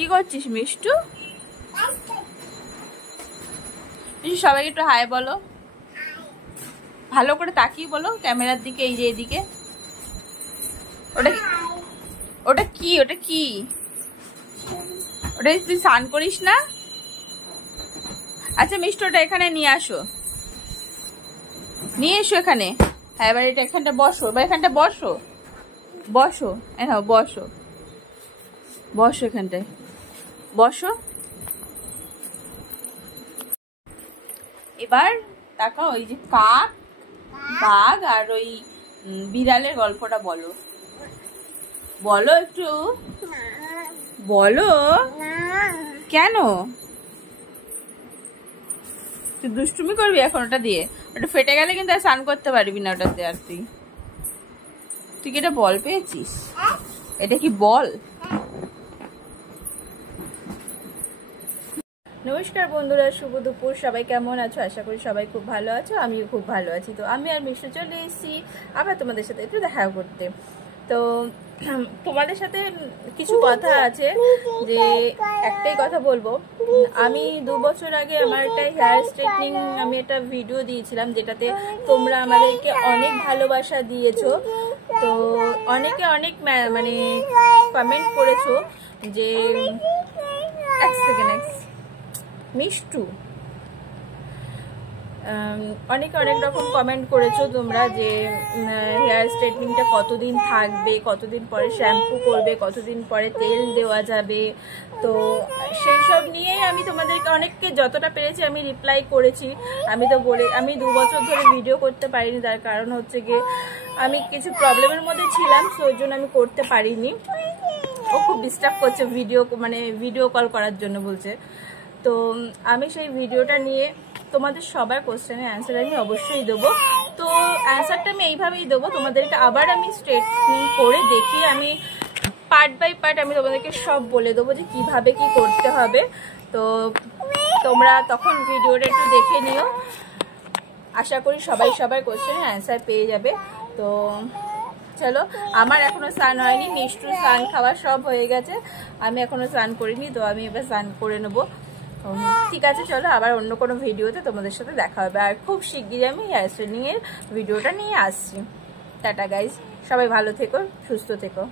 কি করছিস মিষ্টু? সবাইকে একটু হাই বলো, ভালো করে তাকিয়ে বলো ক্যামেরার দিকে। এই যে এদিকে। ওটা ওটা কি? ওটা কি? ওটা তুই স্নান করিস না? আচ্ছা মিষ্টু, ওটা এখানে নিয়ে আসো, নিয়ে এসো এখানে। হ্যাঁ, এবার এটা এখানটা বসো, এবার এখানটা বসো, বসো। হ্যাঁ বসো, বসো এখানটায়, বসো। এবার তাকাও, ওই যে কাক, বাঘ আর ওই বিড়ালের গল্পটা বলো, বলো একটু বলো। কেন তুই দুষ্টুমি করবি এখন ওটা দিয়ে? ওটা ফেটে গেলে কিন্তু আর স্নান করতে পারবি না ওটাতে। আর তুই কি এটা বল পেয়েছিস? এটা কি বল? নমস্কার বন্ধুরা, শুভ দুপুর। সবাই কেমন আছো? আশা করি সবাই খুব ভালো আছো, আমিও খুব ভালো আছি। তো আমি আর মিষ্টু চলে এসেছি আবার তোমাদের সাথে একটু দেখা করতে। তো তোমাদের সাথে কিছু কথা আছে, যে একটাই কথা বলবো। আমি 2 বছর আগে আমার একটা হেয়ার স্ট্রেটনিং আমি একটা ভিডিও দিয়েছিলাম, যেটাতে তোমরা আমাদেরকে অনেক ভালোবাসা দিয়েছো। তো অনেকে অনেক মানে কমেন্ট করেছো যে মিষ্টু, অনেকে অনেক রকম কমেন্ট করেছো তোমরা, যে হেয়ার স্ট্রেটনিংটা কতদিন থাকবে, কতদিন পরে শ্যাম্পু করবে, কতদিন পরে তেল দেওয়া যাবে। তো সেই সব নিয়েই আমি তোমাদেরকে অনেককে যতটা পেরেছি আমি রিপ্লাই করেছি। আমি 2 বছর ধরে ভিডিও করতে পারিনি, তার কারণ হচ্ছে গিয়ে আমি কিছু প্রবলেমের মধ্যে ছিলাম, তো ওই জন্য আমি করতে পারিনি। ও খুব ডিস্টার্ব করছে ভিডিও কল করার জন্য বলছে। তো আমি সেই ভিডিওটা নিয়ে তোমাদের সবার কোশ্চেনের অ্যান্সার আমি অবশ্যই দেবো। তো অ্যান্সারটা আমি এইভাবেই দেবো, তোমাদেরকে আবার আমি স্ট্রেটনিং করে দেখি, আমি পার্ট বাই পার্ট আমি তোমাদেরকে সব বলে দেবো যে কিভাবে কি করতে হবে। তো তোমরা তখন ভিডিওটা একটু দেখে নিও, আশা করি সবাই সবার কোশ্চেনের অ্যান্সার পেয়ে যাবে। তো চলো, আমার এখনো স্নান হয়নি, মিষ্টুর স্নান খাওয়া সব হয়ে গেছে, আমি এখনো স্নান করিনি। তো আমি এবার স্নান করে নেবো। ঠিক আছে, চলো আবার অন্য কোনো ভিডিওতে তোমাদের সাথে দেখা হবে। আর খুব শিগগিরই আমি হেয়ার স্ট্রেটনিং এর ভিডিওটা নিয়ে আসছি। টাটা গাইজ, সবাই ভালো থেকো, সুস্থ থেকো।